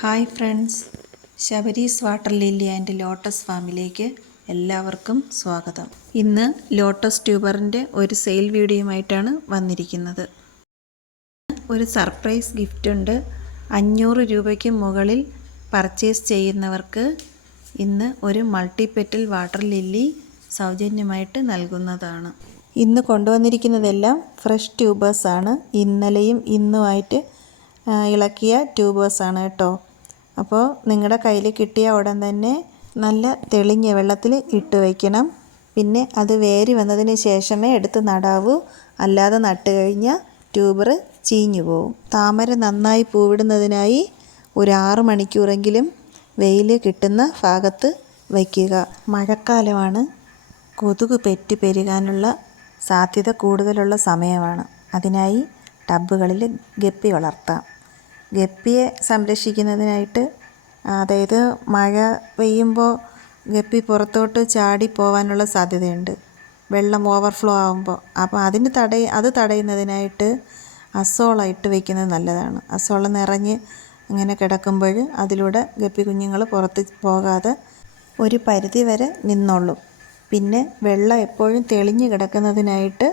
Hi friends, Sabari's water lily and lotus ഫാമിലേക്ക് എല്ലാവർക്കും സ്വാഗതം. ഇന്ന് ലോട്ടസ് ട്യൂബറിൻ്റെ ഒരു സെയിൽ വീഡിയോയുമായിട്ടാണ് വന്നിരിക്കുന്നത്. ഒരു സർപ്രൈസ് ഗിഫ്റ്റ് ഉണ്ട്. 500 രൂപയ്ക്ക് മുകളിൽ പർച്ചേസ് ചെയ്യുന്നവർക്ക് ഇന്ന് ഒരു മൾട്ടി പെറ്റൽ വാട്ടർ ലില്ലി സൗജന്യമായിട്ട് നൽകുന്നതാണ്. ഇന്ന് കൊണ്ടുവന്നിരിക്കുന്നതെല്ലാം ഫ്രഷ് ട്യൂബേഴ്സാണ്. ഇന്നലെയും ഇന്നുമായിട്ട് ഇളക്കിയ ട്യൂബേഴ്സാണ് കേട്ടോ. അപ്പോൾ നിങ്ങളുടെ കയ്യിൽ കിട്ടിയ ഉടൻ തന്നെ നല്ല തെളിഞ്ഞ വെള്ളത്തിൽ ഇട്ട് വയ്ക്കണം. പിന്നെ അത് വേരി വന്നതിന് ശേഷമേ എടുത്ത് നടാവൂ. അല്ലാതെ നട്ട് കഴിഞ്ഞാൽ ട്യൂബർ ചീഞ്ഞു പോവും. താമര നന്നായി പൂവിടുന്നതിനായി ഒരു 6 മണിക്കൂറെങ്കിലും വെയിൽ കിട്ടുന്ന ഭാഗത്ത് വയ്ക്കുക. മഴക്കാലമാണ്. കൊതുക് പെരുകാനുള്ള സാധ്യത കൂടുതലുള്ള സമയമാണ്. അതിനായി ടബുകളിൽ ഗപ്പി വളർത്താം. ഗപ്പിയെ സംരക്ഷിക്കുന്നതിനായിട്ട്, അതായത് മഴ പെയ്യുമ്പോൾ ഗപ്പി പുറത്തോട്ട് ചാടി പോകാനുള്ള സാധ്യതയുണ്ട്, വെള്ളം ഓവർഫ്ലോ ആകുമ്പോൾ. അപ്പോൾ അത് തടയുന്നതിനായിട്ട് അസോള ഇട്ട് വയ്ക്കുന്നത് നല്ലതാണ്. അസോള നിറഞ്ഞ് ഇങ്ങനെ കിടക്കുമ്പോൾ അതിലൂടെ ഗപ്പി കുഞ്ഞുങ്ങൾ പുറത്ത് പോകാതെ ഒരു പരിധി വരെ നിന്നോളും. പിന്നെ വെള്ളം എപ്പോഴും തെളിഞ്ഞ് കിടക്കുന്നതിനായിട്ട്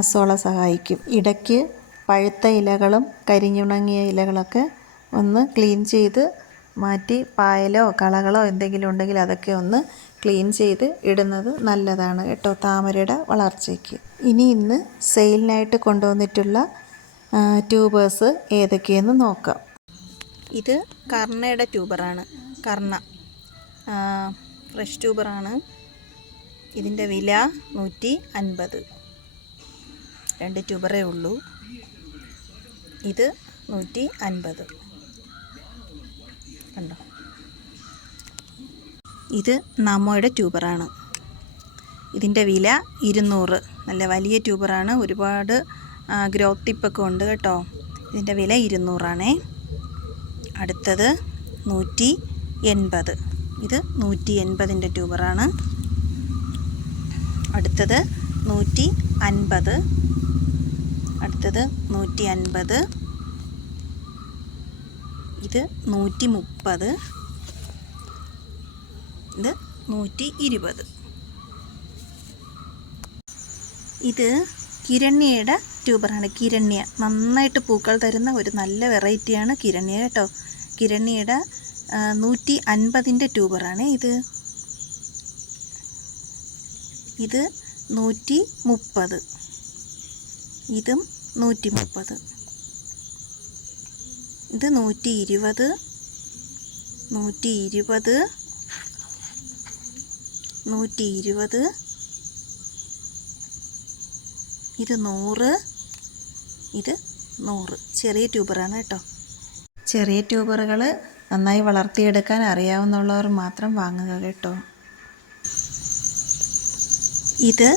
അസോള സഹായിക്കും. ഇടയ്ക്ക് പഴുത്ത ഇലകളും കരിഞ്ഞുണങ്ങിയ ഇലകളൊക്കെ ഒന്ന് ക്ലീൻ ചെയ്ത് മാറ്റി പായലോ കളകളോ എന്തെങ്കിലും ഉണ്ടെങ്കിൽ അതൊക്കെ ഒന്ന് ക്ലീൻ ചെയ്ത് ഇടുന്നത് നല്ലതാണ് കേട്ടോ, താമരയുടെ വളർച്ചയ്ക്ക്. ഇന്ന് സെയിലിനായിട്ട് കൊണ്ടുവന്നിട്ടുള്ള ട്യൂബേഴ്സ് ഏതൊക്കെയെന്ന് നോക്കാം. ഇത് കർണയുടെ ട്യൂബറാണ്. കർണ ഫ്രഷ് ട്യൂബറാണ്. ഇതിൻ്റെ വില 150. 2 ട്യൂബറേ ഉള്ളൂ. ഇത് 150 കണ്ടോ. ഇത് നമോയുടെ ട്യൂബറാണ്. ഇതിൻ്റെ വില 200. നല്ല വലിയ ട്യൂബറാണ്. ഒരുപാട് ഗ്രോത്ത് ടിപ്പൊക്കെ ഉണ്ട് കേട്ടോ. ഇതിൻ്റെ വില 200 അടുത്തത് 180. ഇത് 180ൻ്റെ ട്യൂബറാണ്. അടുത്തത് 150. അടുത്തത് 150. ഇത് 130. ഇത് 120. ഇത് കിരണ്യയുടെ ട്യൂബറാണ്. കിരണ്യ നന്നായിട്ട് പൂക്കൾ തരുന്ന ഒരു നല്ല വെറൈറ്റിയാണ് കിരണ്യ കേട്ടോ. കിരണ്യയുടെ 150ൻ്റെ ട്യൂബറാണ് ഇത്. ഇത് 130. ഇതും 130. ഇത് 120. 120. 120. ഇത് 100. ഇത് 100. ചെറിയ ട്യൂബറാണ് കേട്ടോ. ചെറിയ ട്യൂബറുകൾ നന്നായി വളർത്തിയെടുക്കാൻ അറിയാവുന്നവർ മാത്രം വാങ്ങുക കേട്ടോ. ഇത്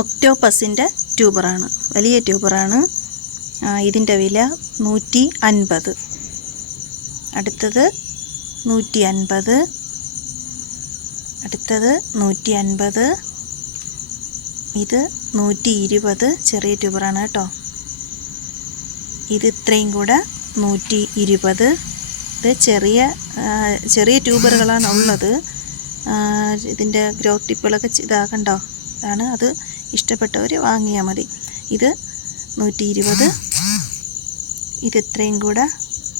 ഒക്ടോപ്പസിൻ്റെ ട്യൂബറാണ്. വലിയ ട്യൂബറാണ്. ഇതിൻ്റെ വില 150. അടുത്തത് 150. അടുത്തത് 150. ഇത് 120. ചെറിയ ട്യൂബറാണ് കേട്ടോ. ഇത് ഇത്രയും കൂടെ 120. ഇത് ചെറിയ ട്യൂബറുകളാണ് ഉള്ളത്. ഇതിൻ്റെ ഗ്രോത്ത് ടിപ്പുകളൊക്കെ ഇതാകണ്ടോ. ഇതാണ്. അത് ഇഷ്ടപ്പെട്ടവർ വാങ്ങിയാൽ മതി. ഇത് 120. ഇത് ഇത്രയും കൂടെ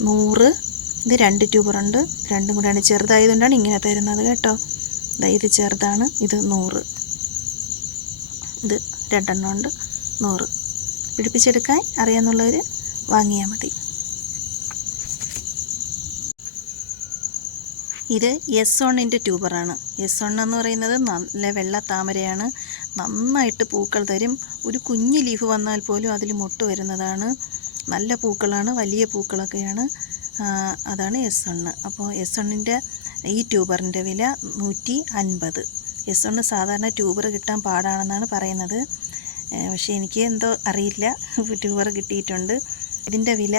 100. ഇത് 2 ട്യൂബറുണ്ട്. രണ്ടും കൂടെയാണ്. ചെറുതായതുകൊണ്ടാണ് ഇങ്ങനെ തരുന്നത് കേട്ടോ. ഇത് ചെറുതാണ്. ഇത് 100. ഇത് 2 എണ്ണം ഉണ്ട്. 100. പിടിപ്പിച്ചെടുക്കാൻ അറിയാമെന്നുള്ളവർ വാങ്ങിയാൽ മതി. ഇത് S1ൻ്റെ ട്യൂബറാണ്. S1 എന്ന് പറയുന്നത് നല്ല വെള്ള താമരയാണ്. നന്നായിട്ട് പൂക്കൾ തരും. ഒരു കുഞ്ഞു ലീഫ് വന്നാൽ പോലും അതിൽ മൊട്ട് വരുന്നതാണ്. നല്ല പൂക്കളാണ്. വലിയ പൂക്കളൊക്കെയാണ്. അതാണ് S1. അപ്പോൾ S1ൻ്റെ ഈ ട്യൂബറിൻ്റെ വില 150. S1 സാധാരണ ട്യൂബർ കിട്ടാൻ പാടാണെന്നാണ് പറയുന്നത്. പക്ഷേ എനിക്ക് എന്തോ അറിയില്ല, ട്യൂബർ കിട്ടിയിട്ടുണ്ട്. ഇതിൻ്റെ വില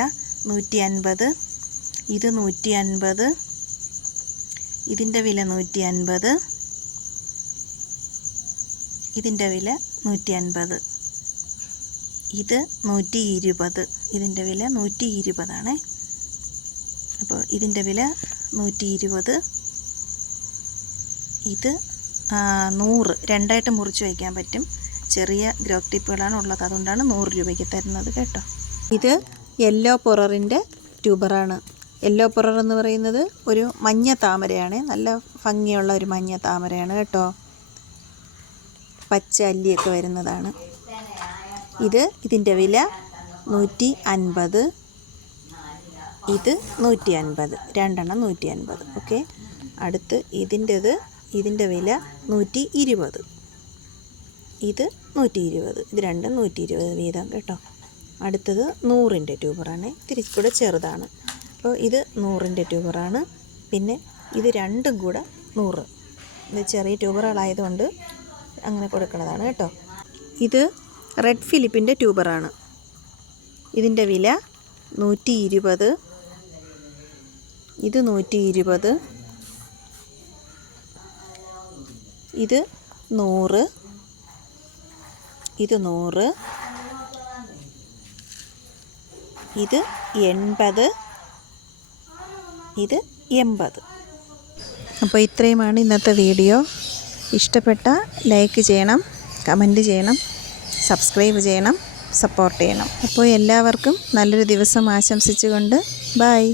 150. ഇത് 150. ഇതിൻ്റെ വില 150. ഇതിൻ്റെ വില 150. ഇത് 120. ഇതിൻ്റെ വില 120. അപ്പോൾ ഇതിൻ്റെ വില 120. ഇത് 100. രണ്ടായിട്ട് മുറിച്ച് വയ്ക്കാൻ പറ്റും. ചെറിയ ഗ്രോക്ക് ടിപ്പുകളാണ് ഉള്ളത്, അതുകൊണ്ടാണ് 100 രൂപയ്ക്ക് തരുന്നത് കേട്ടോ. ഇത് യെല്ലോ പൊററിൻ്റെ ട്യൂബറാണ്. യെല്ലോ പൊറർ എന്ന് പറയുന്നത് ഒരു മഞ്ഞ താമരയാണ്. നല്ല ഭംഗിയുള്ള ഒരു മഞ്ഞ താമരയാണ് കേട്ടോ. പച്ച അല്ലിയൊക്കെ വരുന്നതാണ്. ഇതിൻ്റെ വില 150. ഇത് 150. രണ്ടെണ്ണം 150. ഓക്കെ. അടുത്ത് ഇതിൻ്റെ വില 120. ഇത് 120. ഇത് രണ്ടും 120 വീതം കേട്ടോ. അടുത്തത് 100ൻ്റെ ട്യൂബറാണ്. ഇത്തിരി കൂടെ ചെറുതാണ്. അപ്പോൾ ഇത് 100ൻ്റെ ട്യൂബറാണ്. പിന്നെ ഇത് രണ്ടും കൂടെ 100. ഇത് ചെറിയ ട്യൂബറുകളായതുകൊണ്ട് അങ്ങനെ കൊടുക്കുന്നതാണ് കേട്ടോ. ഇത് റെഡ് ഫിലിപ്പിൻ്റെ ട്യൂബറാണ്. ഇതിൻ്റെ വില 120. ഇത് 120. ഇത് 100. ഇത് 100. ഇത് 80. ഇത് 80. അപ്പോൾ ഇത്രയുമാണ് ഇന്നത്തെ വീഡിയോ. ഇഷ്ടപ്പെട്ട ലൈക്ക് ചെയ്യണം, കമൻറ്റ് ചെയ്യണം, സബ്സ്ക്രൈബ് ചെയ്യണം, സപ്പോർട്ട് ചെയ്യണം. അപ്പോൾ എല്ലാവർക്കും നല്ലൊരു ദിവസം ആശംസിച്ചുകൊണ്ട് ബൈ.